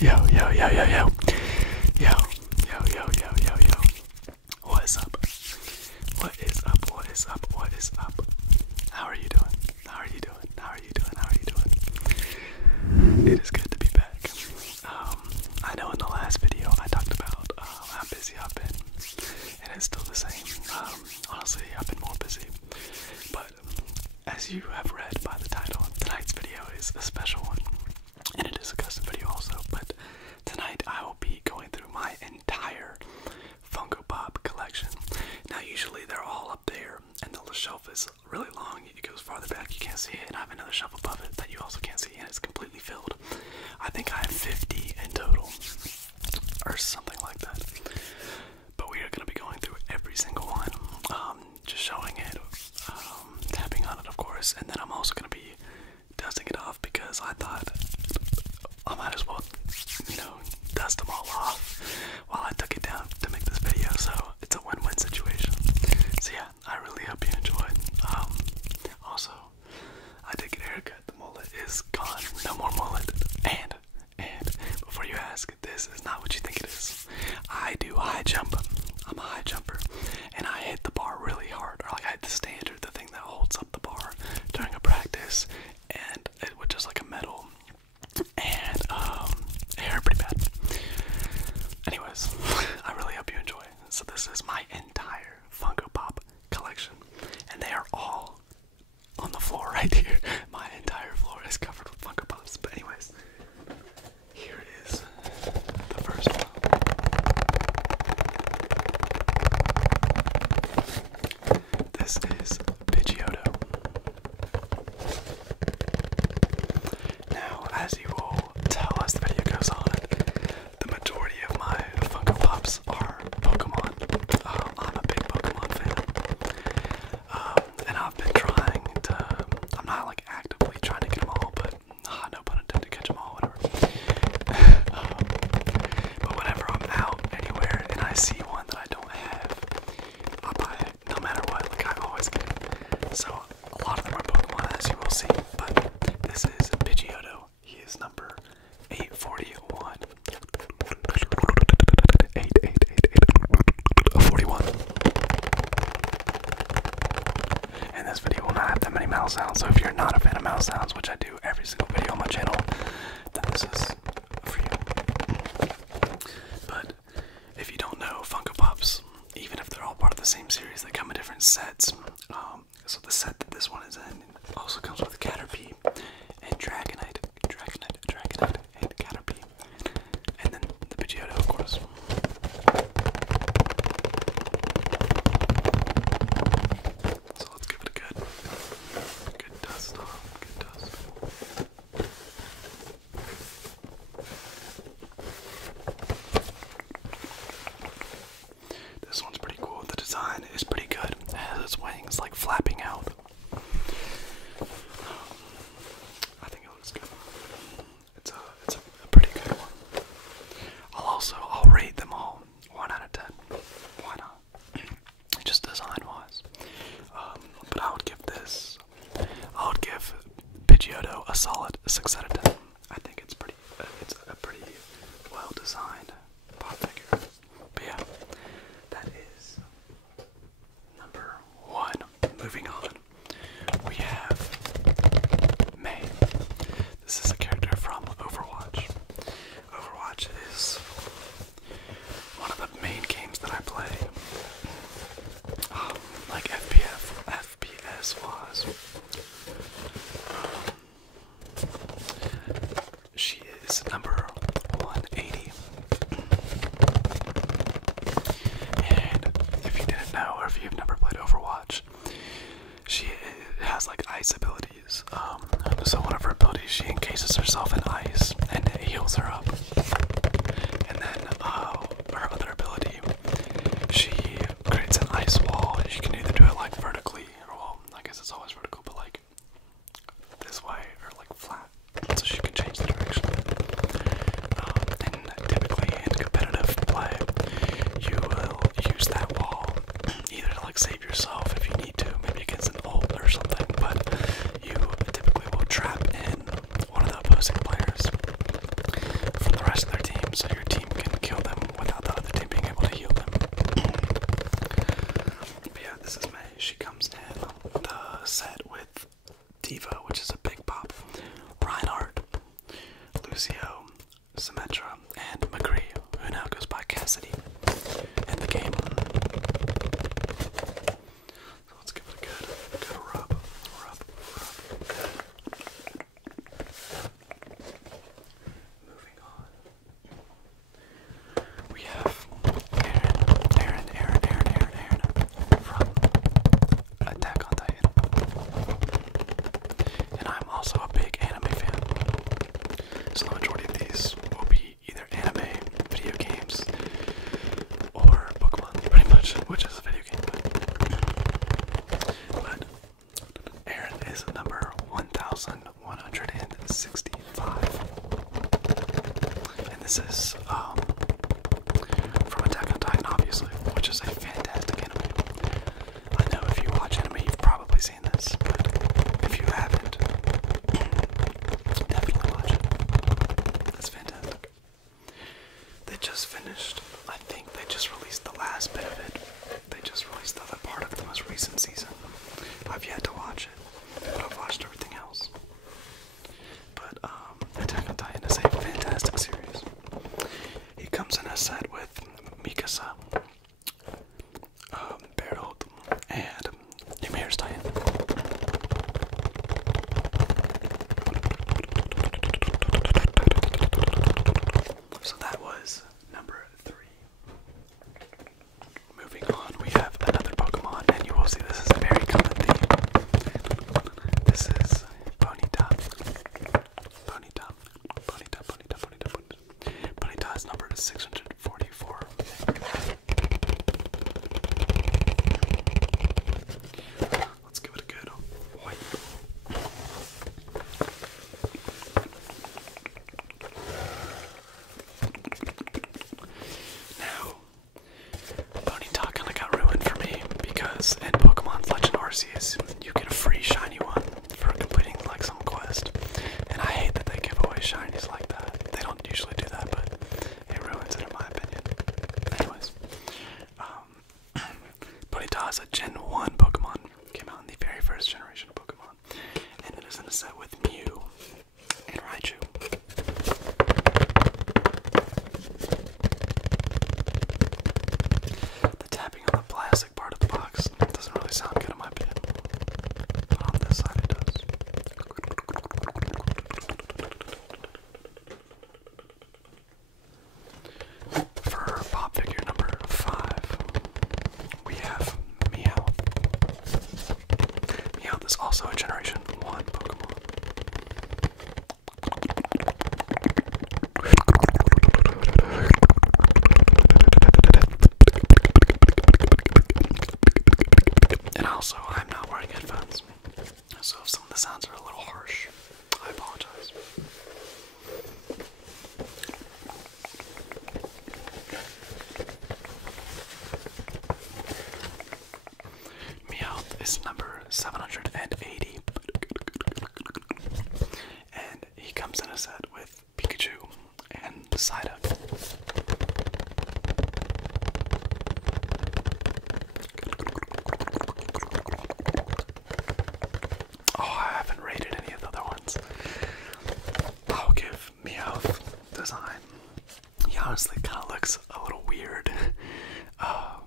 Yo, yo, yo, yo, yo. Yo, yo, yo, yo, yo, yo. What is up? What is up? What is up? What is up? How are you doing? How are you doing? How are you doing? How are you doing? It is good to be back. I know in the last video I talked about how busy I've been, and it's still the same. Honestly, I've been more busy. But as you have read by the title, tonight's video is a special one. And it is a custom video also, but tonight I will be going through my entire Funko Pop collection. Now usually they're all up there, and the shelf is really long, it goes farther back, you can't see it, and I have another shelf above it that you also can't see, and it's completely filled. I think I have 50 in total, or something like that. But we are going to be going through every single one, just showing it, tapping on it of course, and then I'm also going to be dusting it off because I thought I might as well, dust them all off while I took it down to make this video, so it's a win-win situation. So yeah, I really hope you enjoyed. Also, I did get a haircut. The mullet is gone. No more mullet. And before you ask, this is not what you think it is. I do high jump. I'm a high jumper, and I hit the bar really hard, or like I hit the stand, or the thing that holds up the bar during a practice, and it was just like a metal, and it hurt pretty bad. Anyways, I really hope you enjoy. So this is my entire Funko Pop collection, and they are all on the floor right here. My entire floor is covered with Funko Pops. But anyways, here is the first one. This is Pidgeotto. Now, as you will tell as the video goes on, the majority of my Funko Pops are Pokemon. I'm a big Pokemon fan. And I've been trying to, I'm not like actively trying to get them all, but no pun intended, catch them all, whatever. But whenever I'm out anywhere and I see one that I don't have, I'll buy it no matter what. Like I always get it. So a lot of them are Pokemon, as you will see, but this is Pidgeotto. He is number 841. 41. And this video will not have that many mouse sounds, so if you're not a fan of mouse sounds, which I do every single video on my channel, then this is for you. But if you don't know, Funko Pops, even if they're all part of the same series, they come in different sets. So the set that this one is in also comes with Caterpie and Dragonite, and Caterpie, and then the Pidgeotto, of course. So let's give it a good dust off, good dust. This one's pretty cool. The design is pretty good. It has its wings like flapping out. I think it looks good. It's a pretty good one. I'll rate them all 1 out of 10. Why not? Just design wise. But I would give Pidgeotto a solid 6 out of 10. I think it's a pretty well designed pop figure. But yeah, that is number 1. Moving on, we have May. This is a character from Overwatch. Overwatch is one of the main games that I play. Like FPS was. She is number 180. And if you didn't know, or if you've never played Overwatch, she has like ice abilities. So one of her abilities, she encases herself in ice and it heals her up. And then her other ability, she creates an ice wall. She can either do it like vertically, or well, I guess it's always vertical, but like this way, or like flat. So she can change the direction. So the majority of these will be either anime, video games, or Pokemon, pretty much, which is a video game. But Aaron is number 1165. And this is from Attack on Titan, obviously, which is a fantastic anime. I know if you watch anime, you've probably seen this, but if you haven't, definitely watch it. It's fantastic. They just finished, I think they just released the last bit of it. They just released the other part of the most recent season. I've yet to watch it, but I've watched everything else. But Attack on Titan is a fantastic series. He comes in a set with Mikasa, Bertolt, and Ymir's Titan. So that was number 3. Moving on, we have another Pokemon, and you will see this is a very common theme. This is Ponyta. Ponyta. Ponyta, Ponyta, Ponyta, Ponyta. Ponyta is numbered 644. Let's give it a good wipe. Now, Ponyta kinda got ruined for me because in Pokemon Legend Arceus, you get a free shiny one for completing like some quest. And I hate that they give away shinies like that. They don't usually do that, but it ruins it in my opinion. Anyways, Ponyta is a Gen 1 Pokemon. Came out in the very first generation of Pokemon. And it is in a set with Mew and Raichu. The tapping on the plastic part of the box doesn't really sound good in my opinion. But on this side it does. For pop figure number 5, we have Meowth. Meowth is also a Generation 1 Pokemon. And also, I'm not wearing headphones, so if some of the sounds are a little harsh, I apologize. Meowth is number 780. And he comes in a set with Pikachu and Psyduck. Oh, I haven't rated any of the other ones. I'll give Meowth design. He honestly kind of looks a little weird. I'll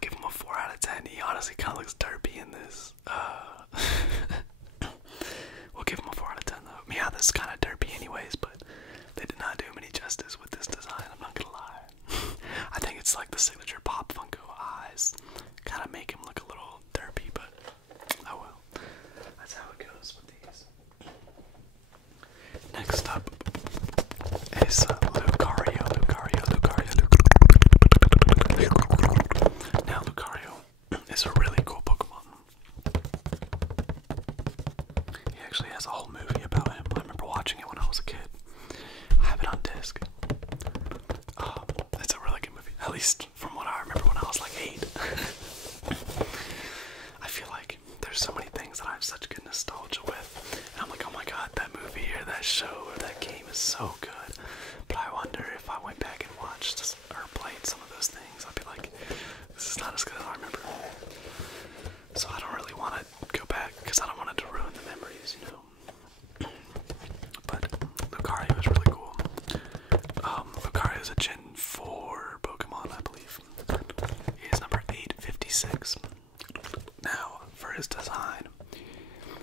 give him a 4 out of 10. He honestly kind of looks derpy in this. We'll give him a 4 out of 10 though. Meowth is kind of derpy anyways, but they did not do him any justice with this design, I'm not gonna lie. I think it's like the signature Pop Funko eyes. Kind of make him look a little derpy, but oh well. That's how it goes with these. Next up is Lucario. Now Lucario is a really cool Pokemon. He actually has a whole movie about him. I remember watching it when I was a kid. I have it on disc. It's a really good movie. At least from what I remember when I was like 8. I feel like there's so many things that I have such good nostalgia with. And I'm like, oh my god, that movie or that show or that game is so good. But I wonder if I went back and watched or played some of those things, I'd be like, this is not as good as I remember. So I don't really want to go back because I don't want it to ruin the memories, you know. But Lucario is really cool. Lucario is a Gen 4 Pokemon, I believe. He is number 856. Now, for his design,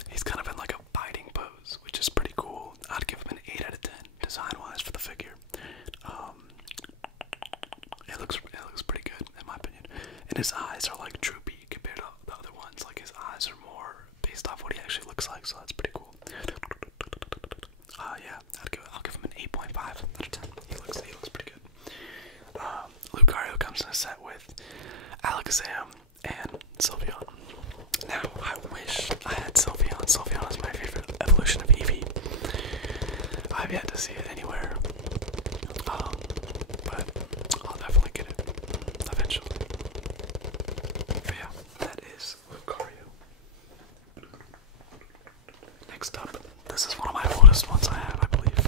he's kind of in like a biting pose, which is pretty cool. I'd give him an 8 out of 10 design-wise for the figure. It looks pretty good in my opinion. And his eyes are like droopy compared to the other ones. Like his eyes are more based off what he actually looks like, so that's pretty cool. 8.5 out of 10. He looks pretty good. Lucario comes in a set with Alakazam and Sylveon. Now, I wish I had Sylveon. Sylveon is my favorite evolution of Eevee. I've yet to see it anywhere, but I'll definitely get it eventually. But yeah, that is Lucario. Next up, this is one of my oldest ones I have, I believe.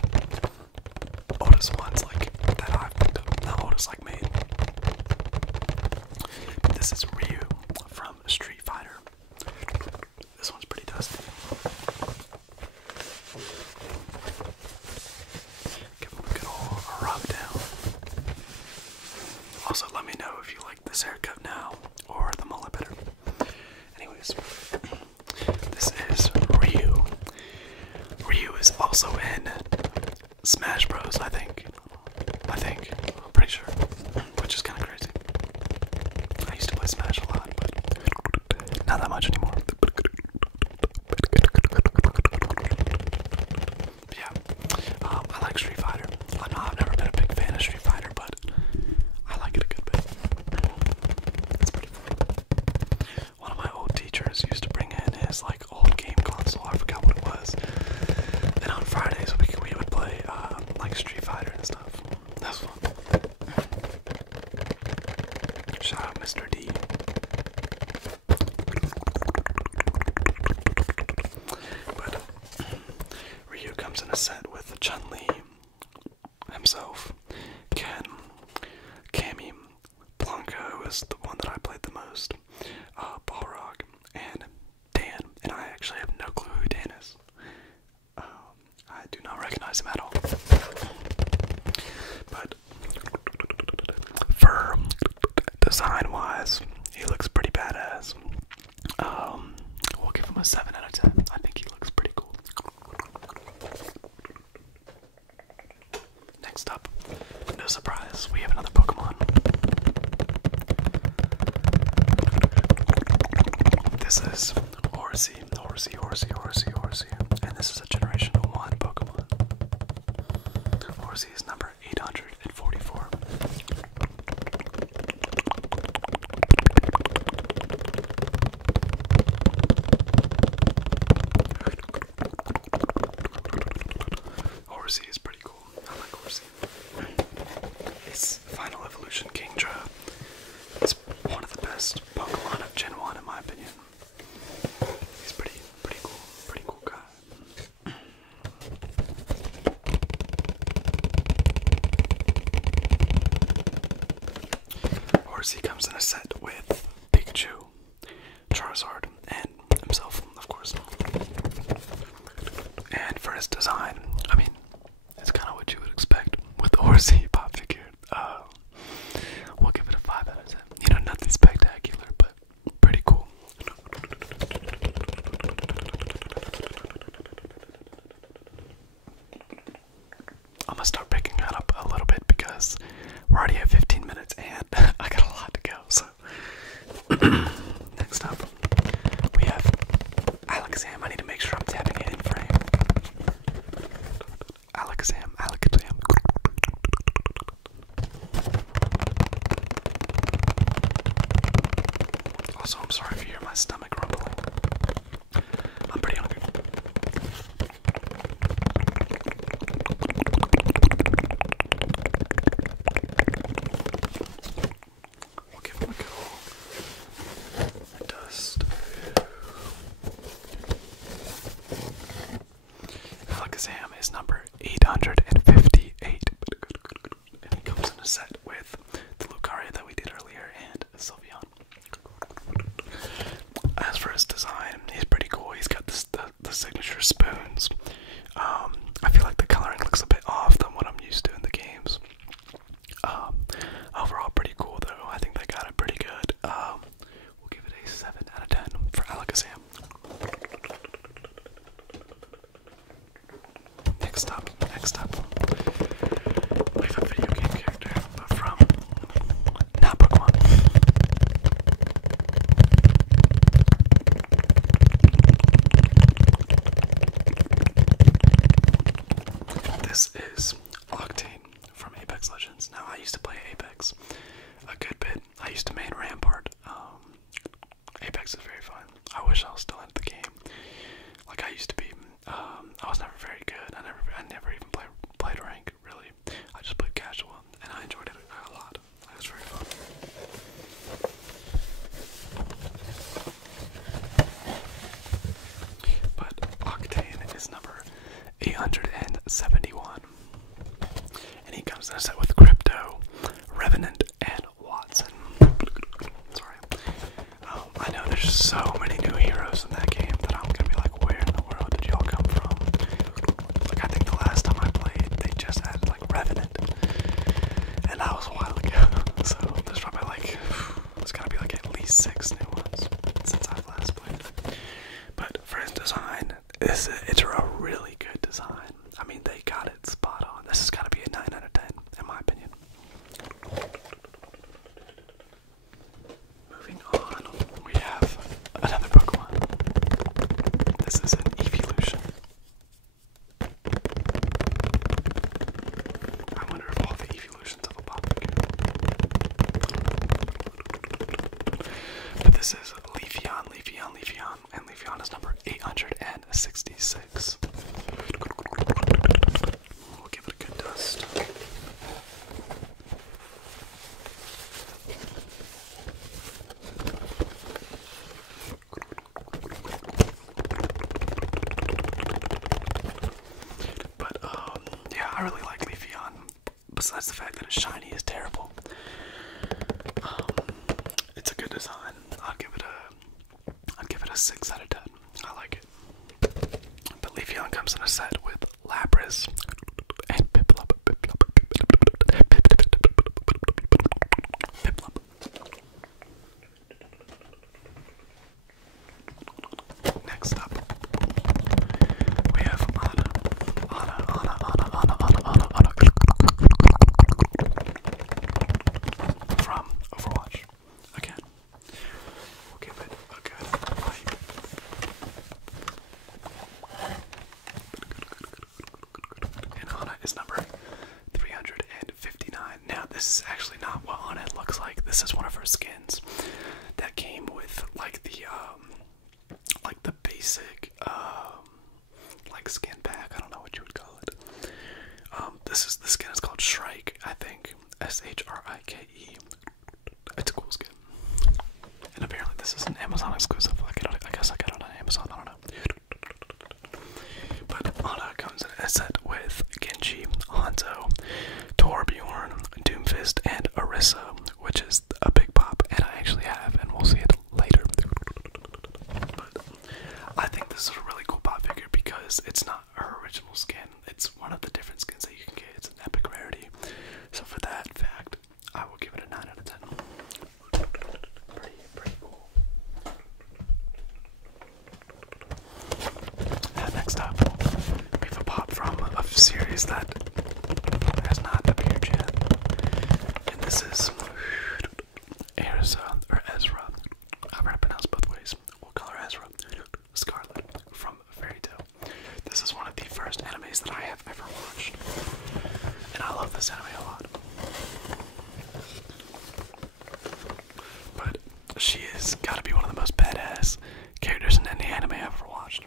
Oldest ones, like, that I've picked up. Not oldest, like, made. But this is Ryu from Street Fighter. This one's pretty dusty. Give him a good old rub down. Also, let me know if you like this haircut now or the mullet better. Anyways, this is Ryu. Ryu is also in Smash Bros, I think. I'm pretty sure. Which is kind of crazy. I used to play Smash a lot, but not that much anymore. But yeah, I like Street Fighter. I've never been a big fan of Street Fighter, but I like it a good bit. It's pretty fun. One of my old teachers used to bring in his like old game console. I forgot what it was. And on Fridays we would play like Street Fighter and stuff. That's fun. Shout out Mr. D. But Ryu comes in a set with Chun-Li himself, Ken, Cammy, Blanca, who is the one that I played the most, Balrog, and Dan. And I actually have no clue who Dan is. I do not recognize him at all. But for design-wise, he looks pretty badass. We'll give him a 7 out of 10. I think he looks pretty cool. Next up, no surprise, we have another Pokemon. This is Horsey, and this is a Generation 1 Pokemon. Horsey is number 844. Horsey is pretty cool. I like Horsey. His Final Evolution Kingdra is one of the best Pokemon of Gen 1 in my opinion. He's pretty cool guy. Horsey comes in a set with Pikachu, Charizard, and himself, of course. And for his design, I mean, it's kind of what you would expect with the Horsey pop figure. We'll give it a 5 out of 10. You know, nothing spectacular, but pretty cool. I'm gonna start picking that up a little bit because we're already at 15 minutes and I got a lot to go. So, next up, we have Alakazam. I need to make sure I'm tapping it in frame. Alakazam. Also, I'm sorry if you hear my stomach rumbling. I'm pretty hungry. We'll give him a good old dust. Alakazam is number 858. And he comes in a set with the Lucario that we did earlier and Sylveon. As for his design, he's pretty cool. He's got the signature spoons. I feel like the coloring looks a bit off than what I'm used to in the games. Overall, pretty cool though. I think they got it pretty good. We'll give it a 7 out of 10 for Alakazam. Next up, we have a video game character, but from not Pokemon. This is Octane from Apex Legends. Now, I used to play Apex a good bit. I used to main Rampart. Apex is very fun. I wish I was still in the game like I used to be. I was never very good. I never even played rank, really. I just played casual, and I enjoyed it a lot. It was very fun. But Octane is number 871. And he comes in a set with Crypto, Revenant, and Watson. Sorry. I know there's so many new heroes in that game that I'm gonna be like, where in the world did y'all come from? Like, I think the last time I played, they just added like Revenant, and that was a while ago. So there's probably like, there's gotta be like at least 6 new ones since I've last played. But for his design, it's a really good design. I mean, they got it spot on. This has got to be a 9 out of 10, in my opinion. Moving on, we have another Pokemon. This is an Evolution. I wonder if all the Evolutions of a pop again. But this is Leafeon, and Leafeon is number 866. We'll give it a good dust. But yeah, I really like Leafeon. Besides the fact that its shiny is terrible, it's a good design. I'd give it a 6 out of 10. I like it. But Leafeon comes in a set with Lapras and Piplup. Next up, we have Anna from Overwatch. Again, we'll give it a good hype. And Anna is number 359. Now, this is actually not what Anna looks like. This is one of her skins that came with like the basic like skin pack. I don't know what you would call it. The skin is called Shrike, I think. Shrike. It's a cool skin. And apparently this is an Amazon exclusive. I guess I got it on Amazon, I don't know. But Anna comes in a set with Genji, Hanzo, Torbjorn, Doomfist, and Orisa, which is a big pop, and I actually have, and we'll see it later. But I think this is a really cool pop figure because it's not her original skin. It's one of the different skins that you can get. It's an epic rarity. So for that fact, I will give it a 9 out of 10. Pretty cool. And next up, we have a pop from a series that has not appeared yet. And this is Ezra. I've heard it pronounced both ways. We'll call her Ezra. Scarlet from Fairy Tail. This is one of the first animes that I have ever watched. And I love this anime a lot. But she has got to be one of the most badass characters in any anime I've ever watched.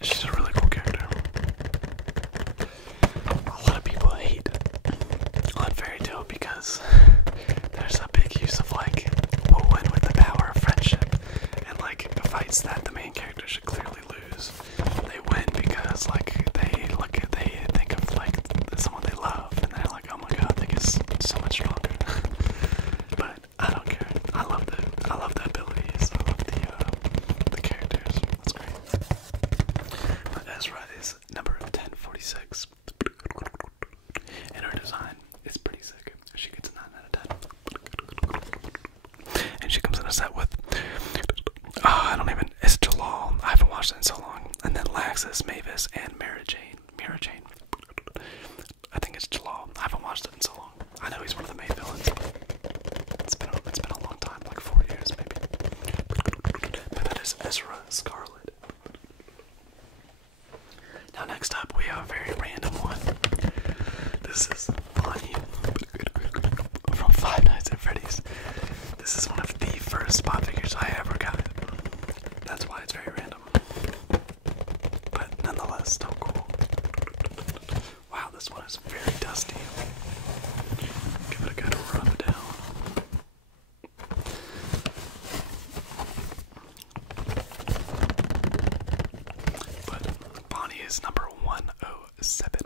She's a really cool character. A lot of people hate on Fairy Tail because there's a big use of like, we'll win with the power of friendship, and like fights that the main character should clearly lose, they win because like they think of like someone they love, and they're like, oh my god, they get so much stronger. But I don't care. I love the abilities. I love the characters. That's great. But Ezra is number 1046, and her design is pretty sick. She gets a 9 out of 10. And she comes in a set with it's Jalal. I haven't watched it in so long. And then Laxus, Mavis, and Mara Jane. I think it's Jalal. I haven't watched it in so long. I know he's one of the main villains. It's been a long time, like 4 years maybe. But that is Ezra Scarlet. Now next up we have a very random one. this one is very dusty. Give it a good rub down. But Bonnie is number 107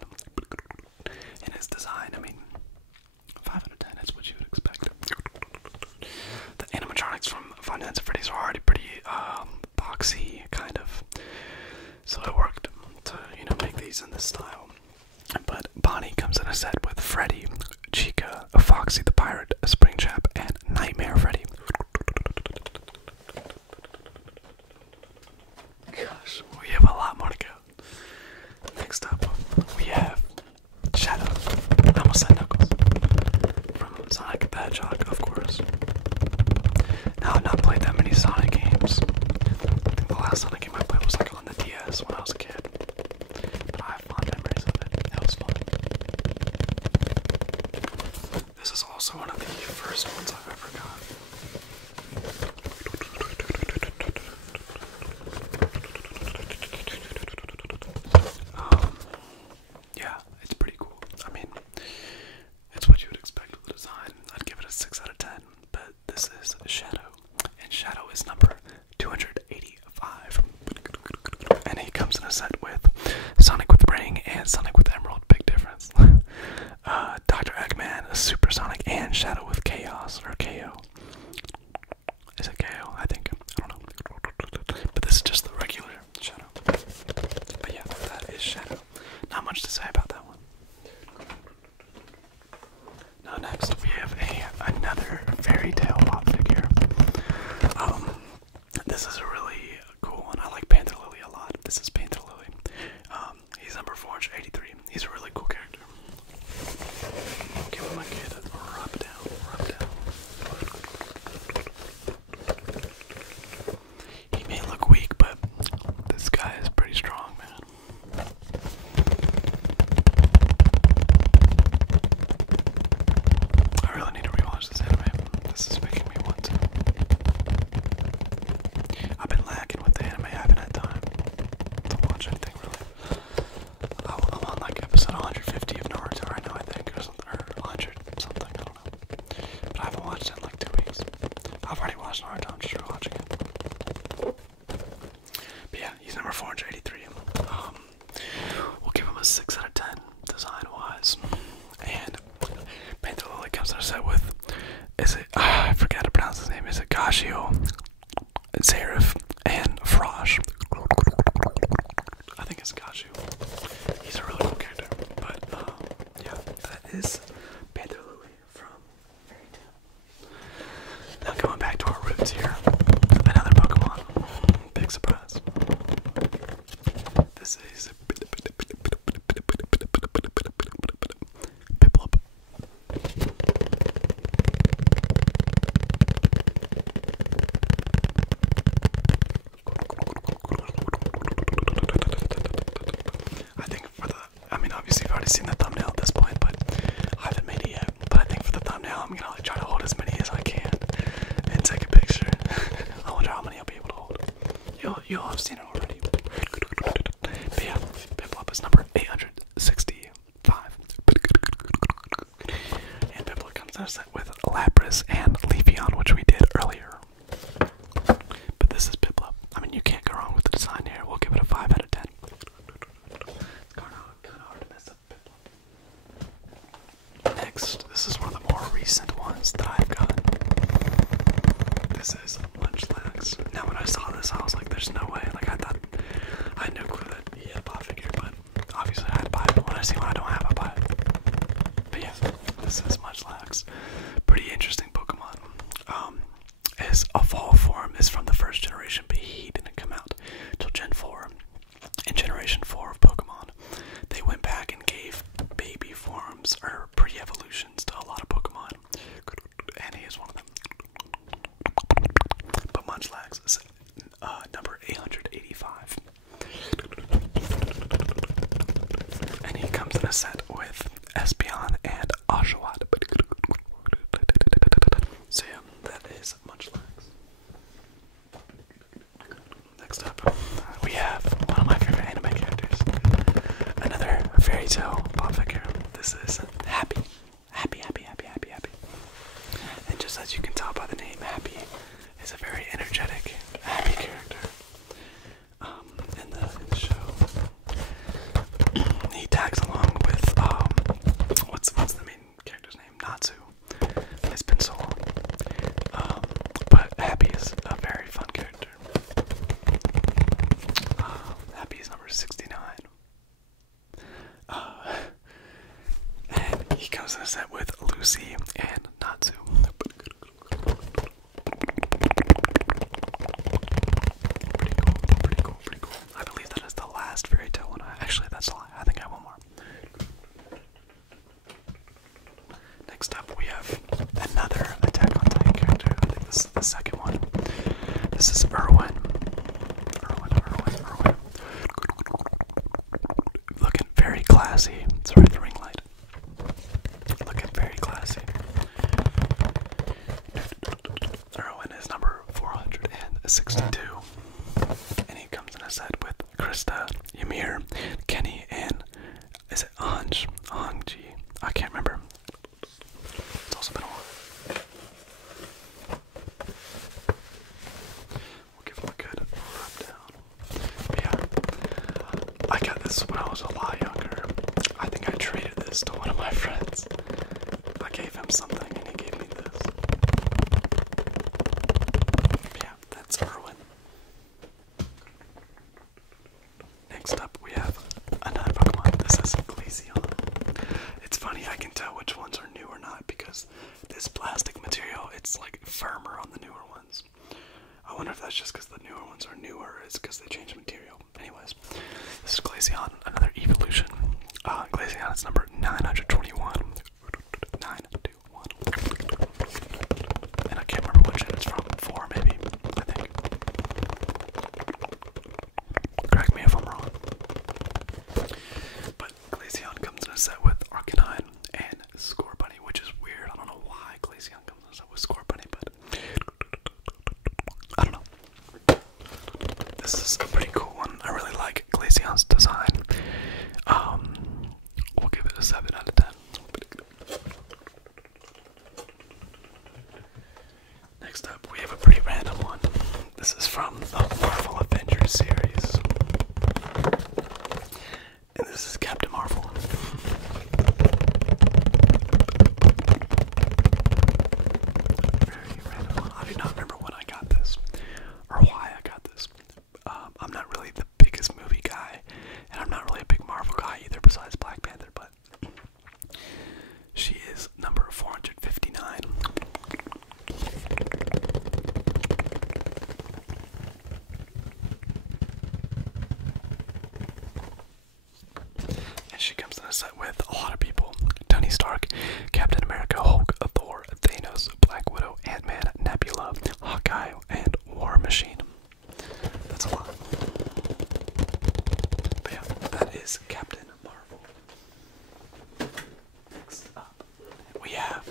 in his design. I mean, 5 out of 10 is what you would expect. The animatronics from Five Nights at Freddy's are already pretty boxy, kind of. So I worked to, make these in this style. But Bonnie comes in a set with Freddy, Chica, Foxy the Pirate, Springtrap, and Nightmare Freddy. Gosh, we have a lot more to go. Next up, we have Shadow. I almost said Knuckles. From Sonic the Hedgehog, of course. Now, I've not played that many Sonic games. I think the last Sonic game I played was like on the DS when I was a kid. But I have fond memories of it. It was fun. This is also one of the first ones I've ever got. Yeah, it's pretty cool. I mean, it's what you would expect with the design. I'd give it a 6 out of 10, but this is Shadow, and Shadow is number 285. And he comes in a set with Sonic with Ring and Sonic with Emerald. Big difference. Dr. Eggman, Super Sonic, and Shadow with Chaos, or KO. Is it KO? I think. I don't know. But this is just the regular Shadow. But yeah, that is Shadow. Not much to say about that one. Now next we have another Fairy Tail pop figure. This is a really cool one. I like Panther Lily a lot. This is Panther Lily. He's number 483. He's a really cool character. Give him my kid a rub down, rub down. He may look weak, but this guy is pretty strong, man. I really need to rewatch this anime. This is making me want to. I've been lacking with the anime. I haven't had time to watch anything really. I'm on like episode 150 of Naruto right now, I think, or something, or 100 something. I don't know. But I haven't watched it in like 2 weeks. I've already watched Naruto. I'm just rewatching it. But yeah, he's number 483. We'll give him a 6 out of 10 design-wise. And Panther Lily comes in a set with, I forgot to pronounce his name. Is it Gashio, Zarif, and Frosh? I think it's Gashio. He's a really cool character. But yeah, that is Panther Lily from Fairy Tail. Now going back to our roots here, another Pokemon. Big surprise. This is Piplup. Obviously you've already seen the thumbnail at this point, but I haven't made it yet. But I think for the thumbnail, I'm gonna try to hold as many as I can and take a picture. I wonder how many I'll be able to hold. You'll have seen it already. But yeah, Piplup is number 865. And Piplup comes in a set with Lapras and Leafeon, which we did earlier. But this is Piplup. I mean, you can't go wrong with the design here. We'll give it a 5 out of 10. Next, this is one of the more recent ones that I've gotten. This is Munchlax. Now when I saw this, I was like, there's no way. Like, I thought, I had no clue that he had a pop figure, but obviously I had to buy it. When I see one I don't have, I buy it. But yeah, this is Munchlax. Pretty interesting Pokemon. His evolved form is from the first generation, but he didn't come out till Gen 4. In Generation 4 of Pokemon, they went back and gave baby forms, or pre-evolutions, to a lot of Pokemon. And he is one of them. But Munchlax is number 885. And he comes in a set with Espeon and Oshawott. So yeah, that is Munchlax. Next up, we have one of my favorite anime characters. Another Fairy Tail pop figure. This is Happy. Happy, happy, happy, happy, happy. And just as you can tell by the name, Happy is a very energetic, happy character in the show. He tags along with what's the main character's name? Natsu. It's been so long. But Happy is a very fun character. Happy is number 69. And he comes in a set with Lucy and Natsu. Pretty cool. I believe that is the last fairy tale one. Actually, that's a lie. I think I have one more. Next up, we have another Attack on Titan character. I think this is the second one. This is Erwin. Looking very classy. Sorry, the ring light. Looking very classy. Erwin is number 462. And he comes in a set with Krista, Ymir, Kenny, and is it Anji? I can't remember. It's also been a while. We'll give him a good rub down. But yeah, I got this when I was a lot younger. I think I traded this to one of my friends. I gave him something and he gave me this. But yeah, that's Erwin. Next up, we have another Pokemon. This is Glaceon. It's funny, I can tell which ones are new or not because this plastic material, it's like firmer on the newer ones. I wonder if that's just because the newer ones are newer or it's because they changed material. Anyways, this is Glaceon, another evolution. Glaceon is number 921. 921. And I can't remember which it's from. 4 maybe, I think. Correct me if I'm wrong. But Glaceon comes in a set with Arcanine and Scorbunny, which is weird. I don't know why Glaceon comes in a set with Scorbunny, but I don't know. This is a pretty cool one. I really like Glaceon's design. We'll give it a 7 out of 10. Next up, we have a pretty random one. This is from the Marvel Avengers series. And this is Captain Marvel. Very random one. I do not remember when I got this or why I got this. I'm not really the biggest movie guy, and I'm not really a big Marvel guy either besides Black Panther, but she is number 459. And she comes in a set with a lot of people. Tony Stark, Captain America, Hulk, Thor, Thanos, Black Widow, Ant-Man, Nebula, Hawkeye, and War Machine. That's a lot. But yeah, that is Captain Marvel. Next up, we have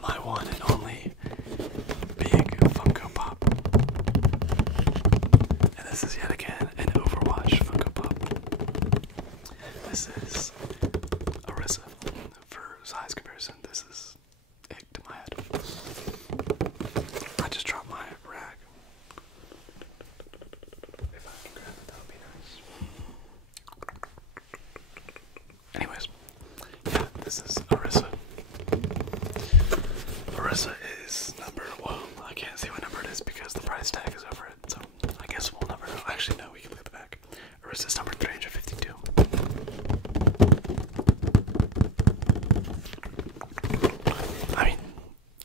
my one and only big Funko Pop. And this is yet again an Overwatch Funko Pop. This is Orisa. For size comparison, this is ick to my head. I just dropped my rag. If I can grab it, that would be nice. Anyways, yeah, this is Orisa. Orisa is number, well, I can't see what number it is because the price tag is over it, so I guess we'll never know. Actually, no, we can look at the back. Orisa is number 352. I mean,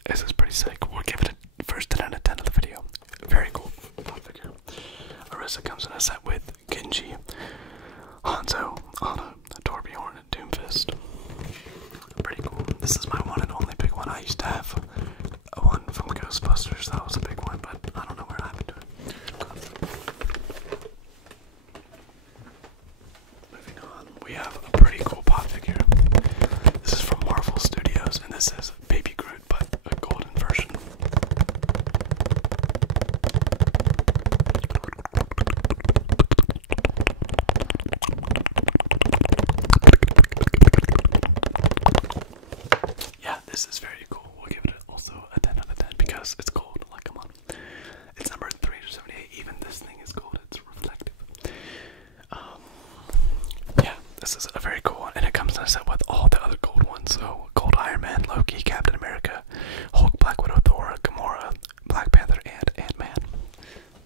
this is pretty sick. We'll give it a first 10 out of 10 of the video. Very cool pop figure. Orisa comes in a set with Genji, Hanzo, Anna, Torbjorn, and Doomfist. Pretty cool. This is my one and only big one. I used to have a one from Ghostbusters. That was a big one, but I don't know where it happened to it. Moving on, we have a pretty cool pop figure. This is from Marvel Studios, and this is Baby Groot, but a golden version. this is very cool. We'll give it also a 10 out of 10 because it's gold. Like, come on. It's number 378. Even this thing is gold. It's reflective. Yeah, this is a very cool one, and it comes in a set with all the other gold ones. So, gold Iron Man, Loki, Captain America, Hulk, Black Widow, Thor, Gamora, Black Panther, and Ant-Man.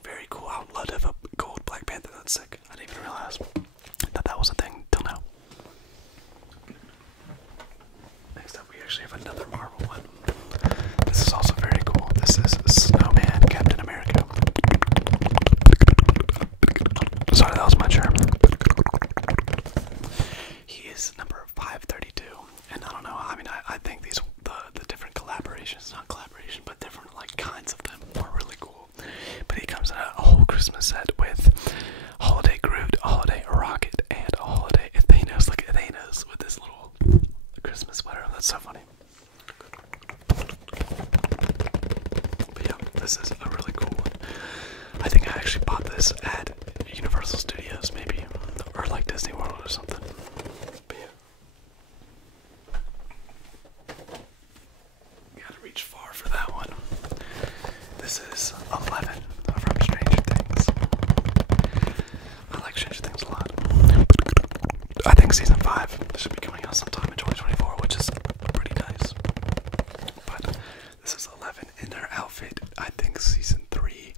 Very cool. I would love to have a gold Black Panther. That's sick. I didn't even realize that that was a thing till now. Next up, we actually have another Marvel one. This is also very cool. This is Snowman, Captain America. Sorry, that was my germ. He is number 532, and I don't know. I mean, I think these the different collaborations, not collaboration, but different like kinds of them are really cool. But he comes in a whole Christmas set with Holiday Groot, Holiday Rocket, and a Holiday Thanos. Look at Thanos with this little Christmas sweater. That's so funny. But yeah, this is a really cool one. I think I actually bought this at Universal Studios, maybe, or like Disney World or something. But yeah. Gotta reach far for that one. This is 11 from Stranger Things. I like Stranger Things a lot. I think season 5 should be coming out sometime in 2024, which is pretty nice. But this is 11 in her outfit. I think season 3,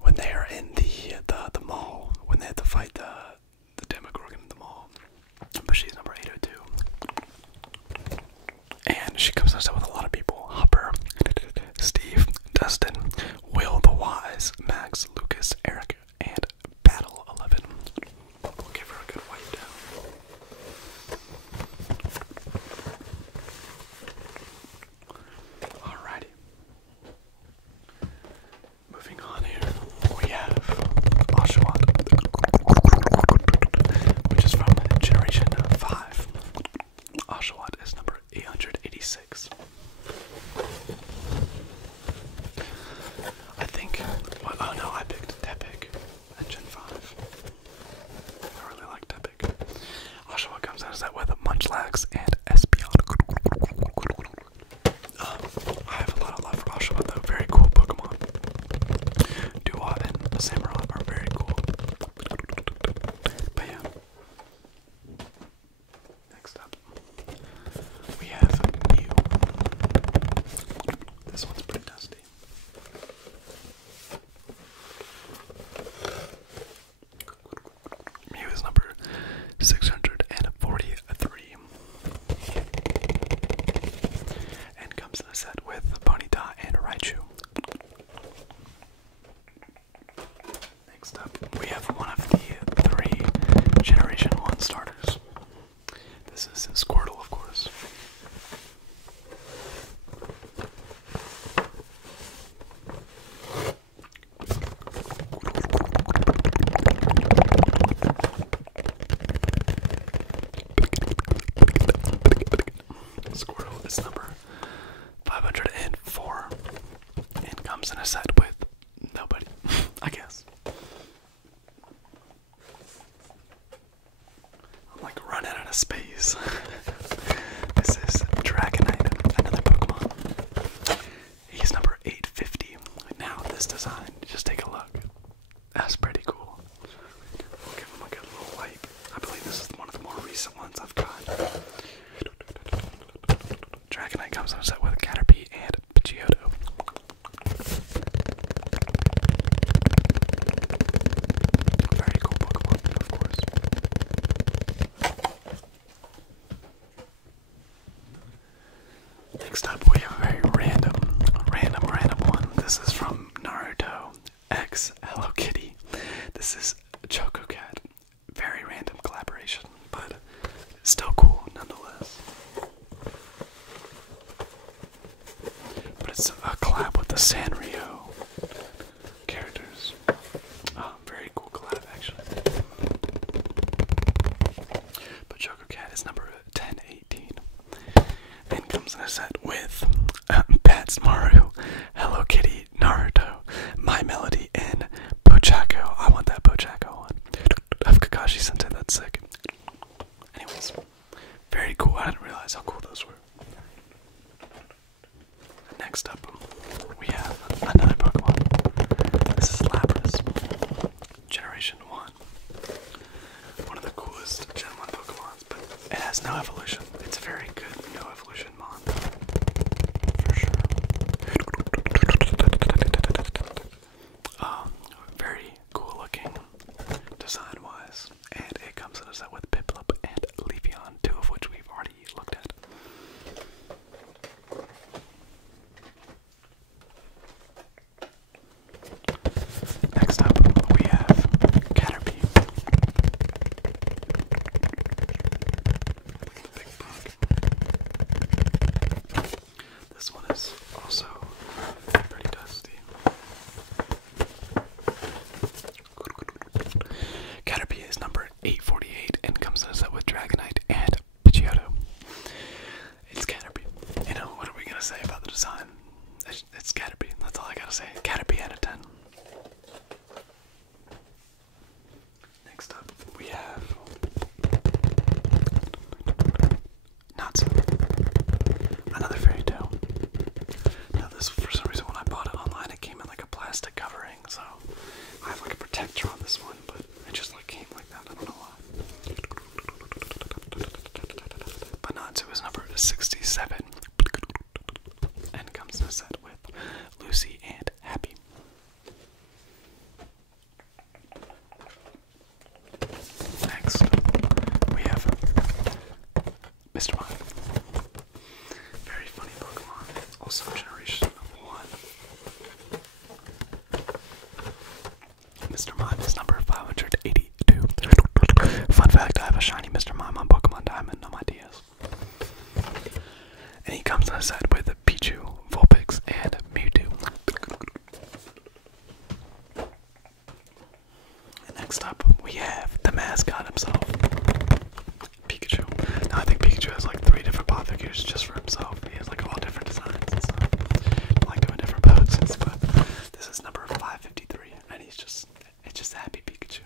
when they are in the mall, when they have to fight the Demogorgon in the mall. But she's number 802. And she comes up with a lot of people. Hopper, Steve, Dustin, Will the Wise, Max, Lucas, Eric, and Battle 11. We'll give her a good wipe down. Alrighty. Moving on here, we have Oshawott, which is from Generation 5. Oshawott is number 886. I think, well, oh no, I picked Tepig at Gen 5. I really like Tepig. Oshawott comes out as that with Munchlax and Espeon. I have a lot of love for Oshawott though, very cool Pokemon. Dua and Samurott are very cool. But yeah. Next up, we have Mew. This one's pretty dusty. Mew is number 643. And comes in a set with Ponyta and Raichu. Next up, we have one of the 3 Generation 1 starters. This is Squirtle, of course. Squirtle is number 504 and comes in a set with nobody, I guess. I'm like running out of space. This is Dragonite, another Pokemon. He's number 850. Now this design, just take a look. That's pretty cool. We'll give him a good little wipe. I believe this is one of the more recent ones I've got. Dragonite comes in a set with Caterpie and Pidgeotto. Very cool Pokemon, of course. Next up, we have a very random one. This is from Naruto X Hello Kitty. This is Choco Cat. Very random collaboration, but still cool nonetheless. But it's a collab with the Sanrio characters. Very cool collab, actually. But Choco Cat is number 1018 and comes in a set with Pats Maru, Hello Kitty, Naruto, My Melody, and Pochaco. I want that Pochaco one. Of Kakashi Sensei, that's sick. Anyways, very cool. I didn't realize how cool those were. Snow Evolution. It's a very good Snow Evolution mod. For sure. Very cool looking design wise. And it comes in a set with Piplup and Leafeon, two of which we've already looked at. Next up, we have Caterpie. Big bug. This one is also pretty dusty. Caterpie is number 848 and comes in a set with Dragonite and Pidgeotto. It's Caterpie. You know, what are we gonna say about the design? It's Caterpie. That's all I gotta say. Caterpie out of 10. Next up, we have Natsu. Another fairy tale. Now this, for some reason, when I bought it online, it came in like a plastic covering, so I have like a protector on this one, but it just like came like that. I don't know why. But Natsu is number 67 and comes in a set with Lucy and Happy. Next, we have Mr. Mime. Very funny Pokemon. Also Generation 1. Mr. Mime is number 582. Fun fact, I have a shiny Mr. Mime on Pokemon Diamond on my DS. And he comes in a set with Pichu, Vulpix, and Mewtwo. And next up, we have the mascot himself, Pikachu. Now I think Pikachu has like 3 different pop figures just for himself. He has like all different designs and stuff, like doing different poses. But this is number 553, and it's just Happy Pikachu.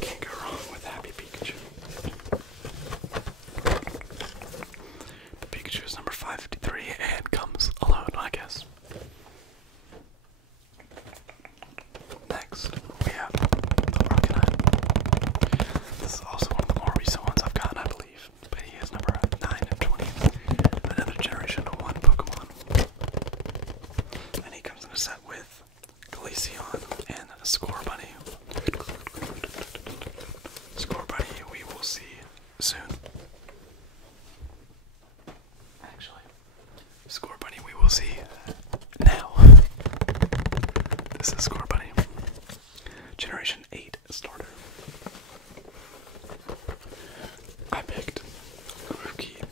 Can't go wrong with Happy Pikachu. But Pikachu is number 553 and comes alone, I guess. Next, we have the Arcanine. This is also one of the more recent ones I've gotten, I believe. But he is number 920. Another Generation 1 Pokemon. And he comes in a set with Glaceon and Scorbunny. Scorbunny we will see soon. Actually, Scorbunny we will see now. This is Scorbunny. Generation 8 starter. I picked Grookey.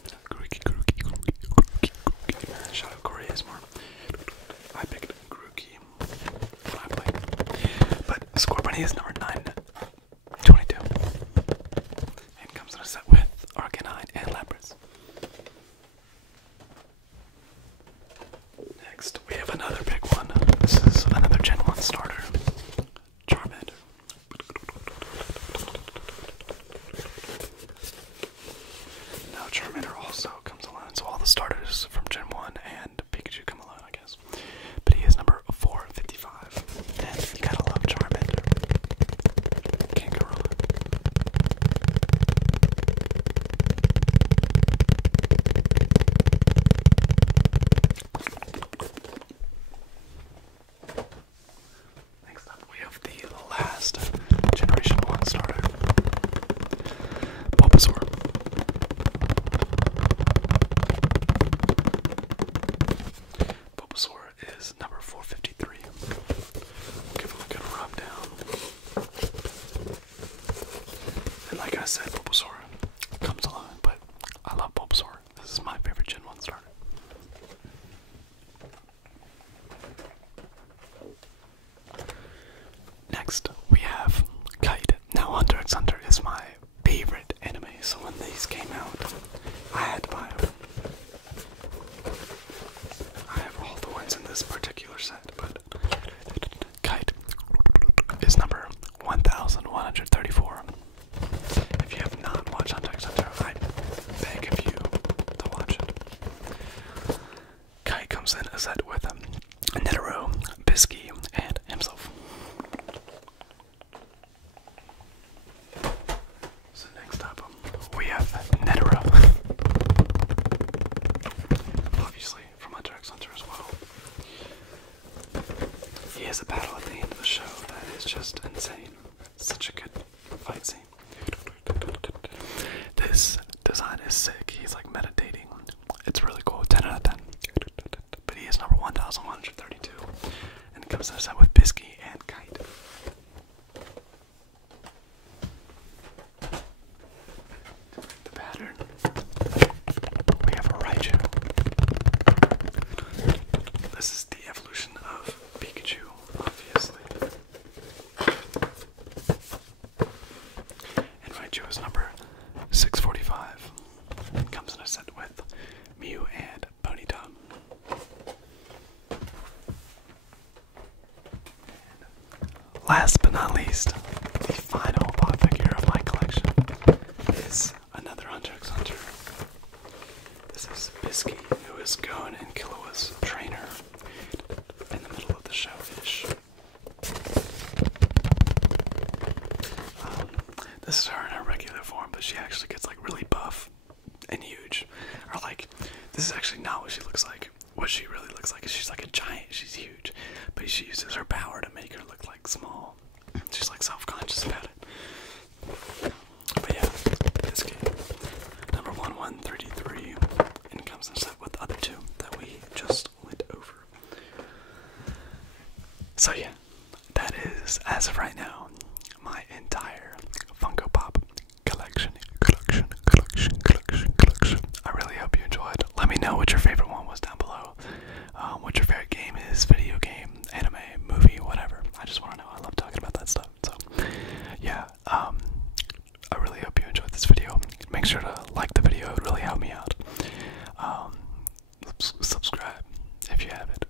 Shout out Corey Asmore. I picked Grookey when I played. But Scorbunny is number 922. And comes in a set with Arcanine and Lapras. Next, we have another big one. This is another Gen 1 starter. Charmander. Now Charmander also comes alone, so all the starters from Gen 1 and Pikachu come alone, I guess. But he is number 455, and you gotta love Charmander. Can't go wrong. Next up, we have the last Generation 1 starter, Bulbasaur. is sick. He's like meditating. It's really cool. 10 out of 10. But he is number 1132. And it comes in a set with Bisky and Kite. The pattern. We have a Raichu. This is the evolution of Pikachu, obviously. And Raichu is number 645. It comes in a set with Mew and Ponyta. Last but not least, the final pop figure of my collection is another Hunter x Hunter. This is Bisky, who is Gon and Killua's trainer in the middle of the show-ish. This is her in her regular form, but she actually gets like really buff and huge. Or like, this is actually not what she looks like. What she really looks like is she's like a giant, she's huge. But she uses her power to make her look like small. She's like self-conscious about it. But yeah, this game, number 1133, and it comes in a set with the other two that we just went over. So yeah, that is, as of right now, my entire Funko Pop collection. I really hope you enjoyed. Let me know what your favorite one was down below. What your favorite game is, video game, anime, movie, whatever. I just want to know. I love talking about that stuff. So, yeah, I really hope you enjoyed this video. Make sure to like the video. It would really help me out. Subscribe if you haven't.